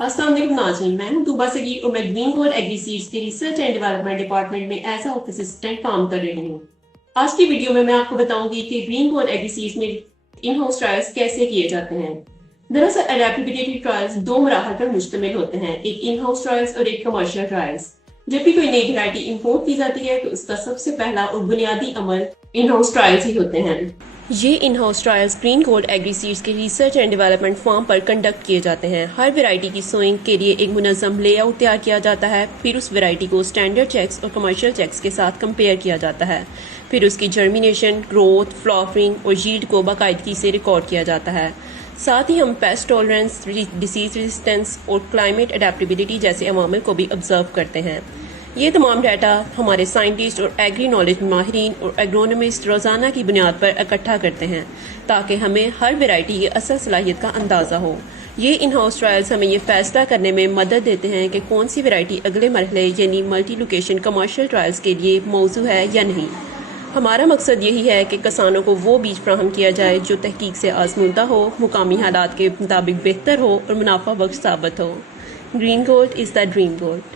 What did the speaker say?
अस्सलाम वालेकुम नाज़रीन, मैं हूं तूबा सगी और मैं ग्रीन गोल्ड एग्री सीड्स के रिसर्च एंड डेवलपमेंट डिपार्टमेंट में एज ऑफिस असिस्टेंट काम कर रही हूं। आज की वीडियो में मैं आपको बताऊंगी कि ग्रीन गोल्ड एग्री सीड्स में इन हाउस ट्रायल्स कैसे किए जाते हैं। दरअसल एडेप्टेबिलिटी ट्रायल्स दो मराहल पर मुश्तमिल होते हैं, एक इन हाउस ट्रायल्स और एक कमर्शियल ट्रायल्स। जब भी कोई नई वैरायटी इंपोर्ट की जाती है तो उसका सबसे पहला और बुनियादी अमल इन हाउस ट्रायल्स ही होते हैं। ये in house trials green gold agree seeds के रिसर्च एंड डेवलपमेंट फार्म पर कंडक्ट किए जाते हैं। हर वैरायटी की सोइंग के लिए एक मुनज़्ज़म लेआउट तैयार किया जाता है, फिर उस वैरायटी को स्टैंडर्ड चेक्स और कमर्शियल चेक्स के साथ कंपेयर किया जाता है, फिर उसकी जर्मिनेशन, ग्रोथ, फ्लावरिंग और यील्ड को बाकायदगी से रिकॉर्ड किया जाता है। साथ ही हम पेस्ट टॉलरेंस, डिसीज रेजिस्टेंस और क्लाइमेट अडेप्टेबिलिटी जैसे अवामिल को भी ऑब्जर्व करते हैं। ये तमाम डाटा हमारे साइंटिस्ट और एग्री नॉलेज माहिरीन और एग्रोनमिस्ट रोज़ाना की बुनियाद पर इकट्ठा करते हैं ताकि हमें हर वैरायटी की असल सलाहियत का अंदाज़ा हो। ये इन हाउस ट्रायल्स हमें ये फैसला करने में मदद देते हैं कि कौन सी वैरायटी अगले मरहले यानी मल्टी लोकेशन कमर्शियल ट्रायल्स के लिए मौजू है या नहीं। हमारा मकसद यही है कि किसानों को वो बीज फ्राहम किया जाए जो तहकीक से आजमूदा हो, मुकामी हालात के मुताबिक बेहतर हो और मुनाफा बख्श साबित हो। Green gold is the dream gold.